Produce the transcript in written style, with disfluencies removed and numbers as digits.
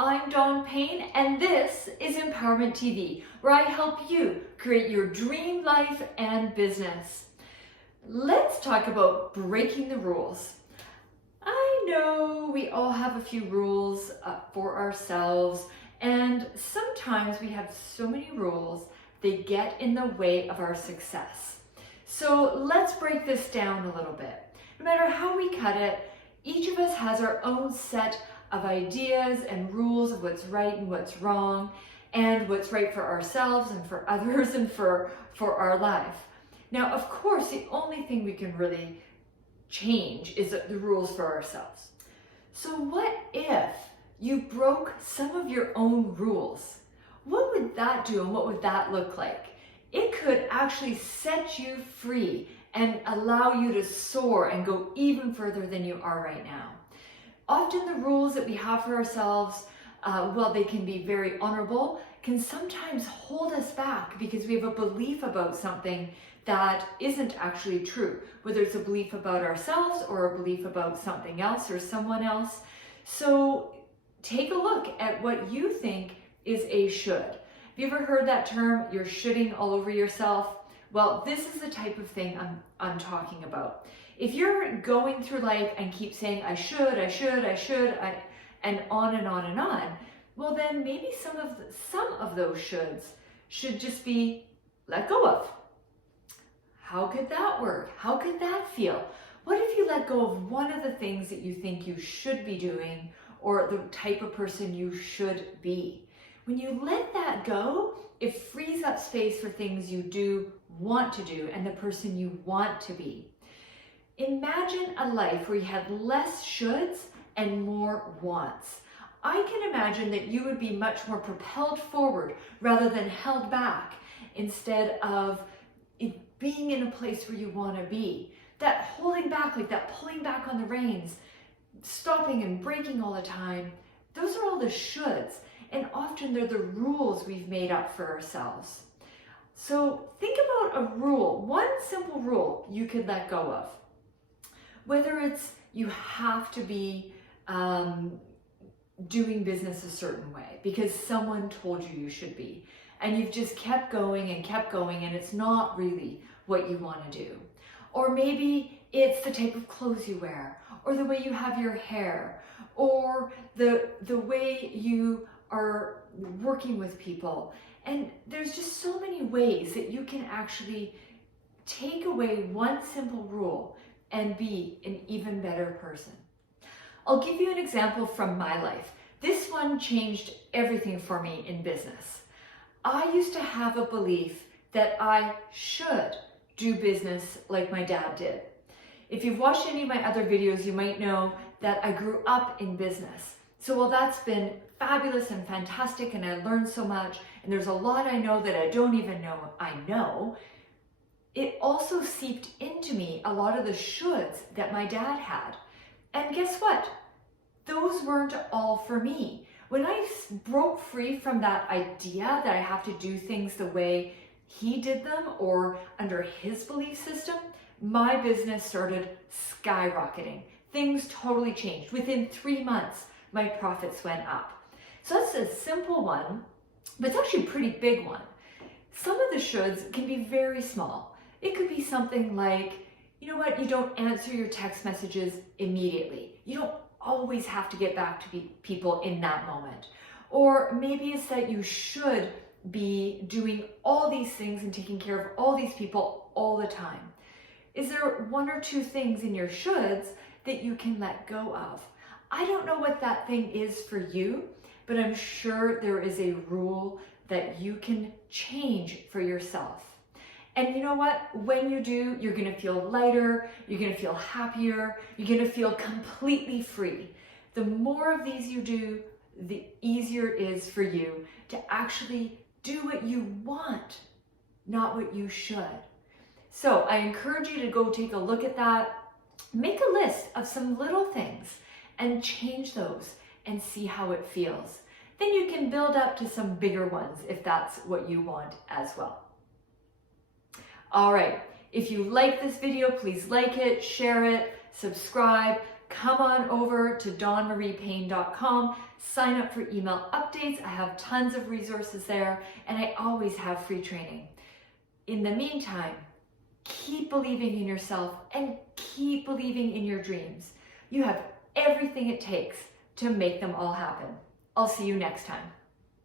I'm Dawn Payne, and this is Empowerment TV, where I help you create your dream life and business. Let's talk about breaking the rules. I know we all have a few rules for ourselves, and sometimes we have so many rules, they get in the way of our success. So let's break this down a little bit. No matter how we cut it, each of us has our own set of ideas and rules of what's right and what's wrong, and what's right for ourselves and for others and for our life. Now, of course, the only thing we can really change is the rules for ourselves. So what if you broke some of your own rules? What would that do and what would that look like? It could actually set you free and allow you to soar and go even further than you are right now. Often the rules that we have for ourselves, while they can be very honorable, can sometimes hold us back because we have a belief about something that isn't actually true, whether it's a belief about ourselves or a belief about something else or someone else. So take a look at what you think is a should. Have you ever heard that term, you're shoulding all over yourself? Well, this is the type of thing I'm talking about. If you're going through life and keep saying, I should, and on and on and on, well then maybe some of those shoulds should just be let go of. How could that work? How could that feel? What if you let go of one of the things that you think you should be doing or the type of person you should be? When you let that go, it frees up space for things you do want to do and the person you want to be. Imagine a life where you had less shoulds and more wants. I can imagine that you would be much more propelled forward rather than held back, instead of being in a place where you want to be. That holding back, like that pulling back on the reins, stopping and braking all the time, those are all the shoulds. And often they're the rules we've made up for ourselves. So think about a rule, one simple rule you could let go of. Whether it's you have to be doing business a certain way because someone told you should be, and you've just kept going and it's not really what you want to do. Or maybe it's the type of clothes you wear, or the way you have your hair, or the way you are working with people. And there's just so many ways that you can actually take away one simple rule and be an even better person. I'll give you an example from my life. This one changed everything for me in business. I used to have a belief that I should do business like my dad did. If you've watched any of my other videos, you might know that I grew up in business. So while that's been fabulous and fantastic and I learned so much, and there's a lot I know that I don't even know I know, it also seeped into me a lot of the shoulds that my dad had. And guess what? Those weren't all for me. When I broke free from that idea that I have to do things the way he did them or under his belief system, my business started skyrocketing. Things totally changed. Within 3 months, my profits went up. So that's a simple one, but it's actually a pretty big one. Some of the shoulds can be very small. It could be something like, you know what, you don't answer your text messages immediately. You don't always have to get back to people in that moment. Or maybe it's that you should be doing all these things and taking care of all these people all the time. Is there one or two things in your shoulds that you can let go of? I don't know what that thing is for you, but I'm sure there is a rule that you can change for yourself. And you know what? When you do, you're going to feel lighter, you're going to feel happier, you're going to feel completely free. The more of these you do, the easier it is for you to actually do what you want, not what you should. So I encourage you to go take a look at that. Make a list of some little things and change those and see how it feels. Then you can build up to some bigger ones if that's what you want as well. All right, if you like this video, please like it, share it, subscribe, come on over to dawnmariepayne.com, Sign up for email updates. I have tons of resources there, and I always have free training. In the meantime, keep believing in yourself and keep believing in your dreams. You have everything it takes to make them all happen. I'll see you next time.